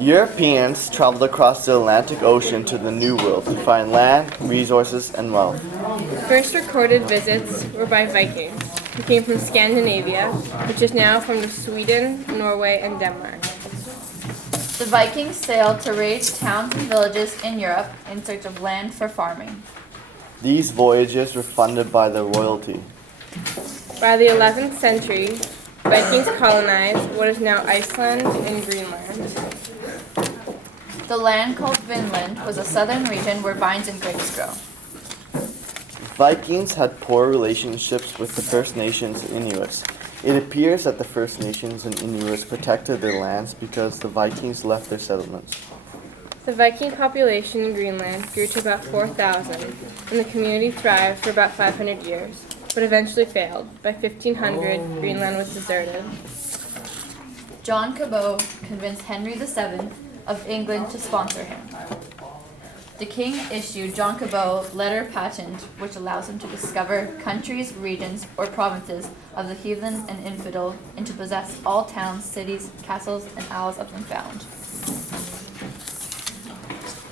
Europeans traveled across the Atlantic Ocean to the New World to find land, resources, and wealth. First recorded visits were by Vikings, who came from Scandinavia, which is now from Sweden, Norway, and Denmark. The Vikings sailed to raid towns and villages in Europe in search of land for farming. These voyages were funded by the royalty. By the 11th century, Vikings colonized what is now Iceland and Greenland. The land called Vinland was a southern region where vines and grapes grow. Vikings had poor relationships with the First Nations and Inuits. It appears that the First Nations and Inuits protected their lands because the Vikings left their settlements. The Viking population in Greenland grew to about 4,000, and the community thrived for about 500 years, but eventually failed. By 1500, Greenland was deserted. John Cabot convinced Henry VII of England to sponsor him. The king issued John Cabot letter patent, which allows him to discover countries, regions, or provinces of the heathen and infidel, and to possess all towns, cities, castles, and isles of them found.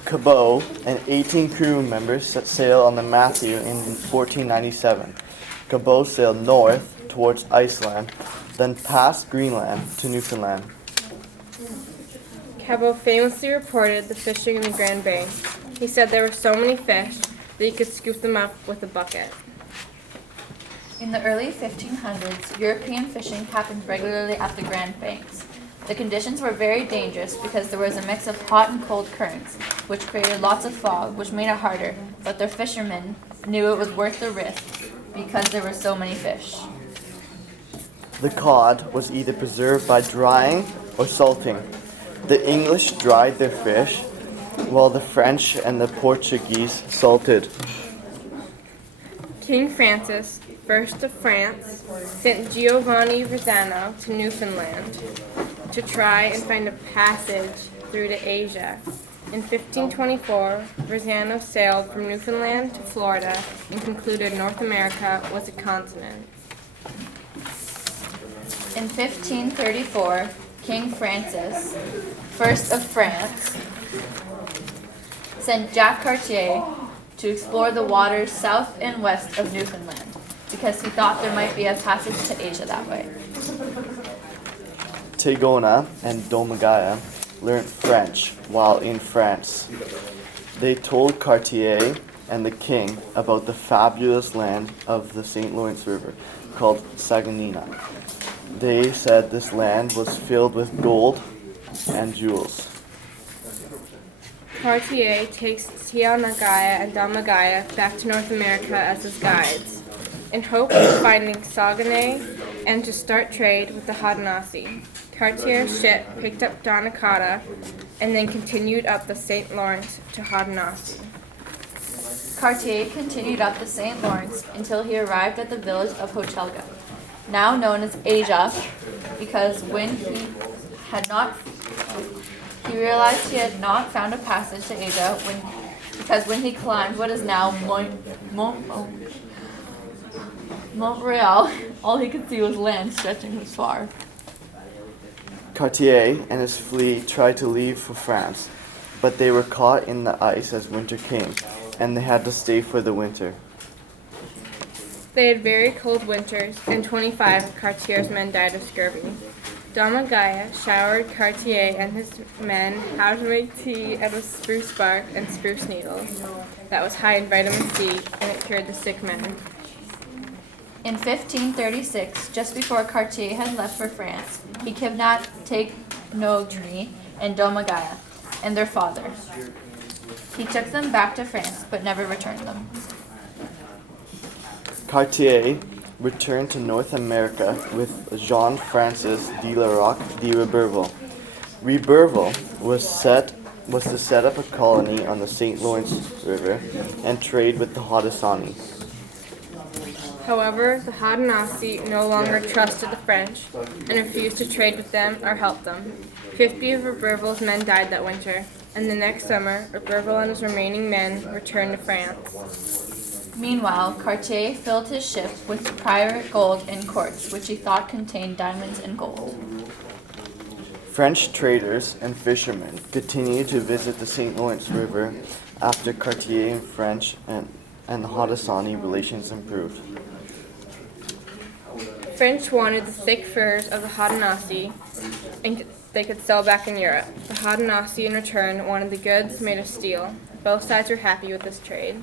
Cabot and 18 crew members set sail on the Matthew in 1497. Cabot sailed north towards Iceland, then past Greenland to Newfoundland. Cabot famously reported the fishing in the Grand Banks. He said there were so many fish that he could scoop them up with a bucket. In the early 1500s, European fishing happened regularly at the Grand Banks. The conditions were very dangerous because there was a mix of hot and cold currents, which created lots of fog, which made it harder, but the fishermen knew it was worth the risk because there were so many fish. The cod was either preserved by drying or salting. The English dried their fish, while the French and the Portuguese salted. King Francis, first of France, sent Giovanni Verrazano to Newfoundland to try and find a passage through to Asia. In 1524, Verrazano sailed from Newfoundland to Florida and concluded North America was a continent. In 1534, King Francis, first of France, sent Jacques Cartier to explore the waters south and west of Newfoundland because he thought there might be a passage to Asia that way. Tagona and Domagaya learned French while in France. They told Cartier and the king about the fabulous land of the St. Lawrence River called Saguenay. They said this land was filled with gold and jewels. Cartier takes Tianagaya and Damagaya back to North America as his guides, in hope of finding Saguenay and to start trade with the Haudenosaunee. Cartier's ship picked up Donnacona and then continued up the St. Lawrence to Haudenosaunee. Cartier continued up the St. Lawrence until he arrived at the village of Hochelaga, now known as Asia, because when he realized he had not found a passage to Asia when he climbed what is now Montreal, all he could see was land stretching as far. Cartier and his fleet tried to leave for France, but they were caught in the ice as winter came, and they had to stay for the winter. They had very cold winters, and 25 of Cartier's men died of scurvy. Damagaya showered Cartier and his men how to make tea out of spruce bark and spruce needles that was high in vitamin C, and it cured the sick men. In 1536, just before Cartier had left for France, he kidnapped Tagnoagny and Domagaya and their father. He took them back to France, but never returned them. Cartier returned to North America with Jean-Francis de la Roque de Riberville. Riberville was to set up a colony on the St. Lawrence River and trade with the Haudenosaunee. However, the Haudenosaunee no longer trusted the French and refused to trade with them or help them. 50 of Riberville's men died that winter, and the next summer, Riberville and his remaining men returned to France. Meanwhile, Cartier filled his ship with pirate gold in quartz, which he thought contained diamonds and gold. French traders and fishermen continued to visit the St. Lawrence River after Cartier and French and the Haudenosaunee relations improved. French wanted the thick furs of the Haudenosaunee and they could sell back in Europe. The Haudenosaunee in return wanted the goods made of steel. Both sides were happy with this trade.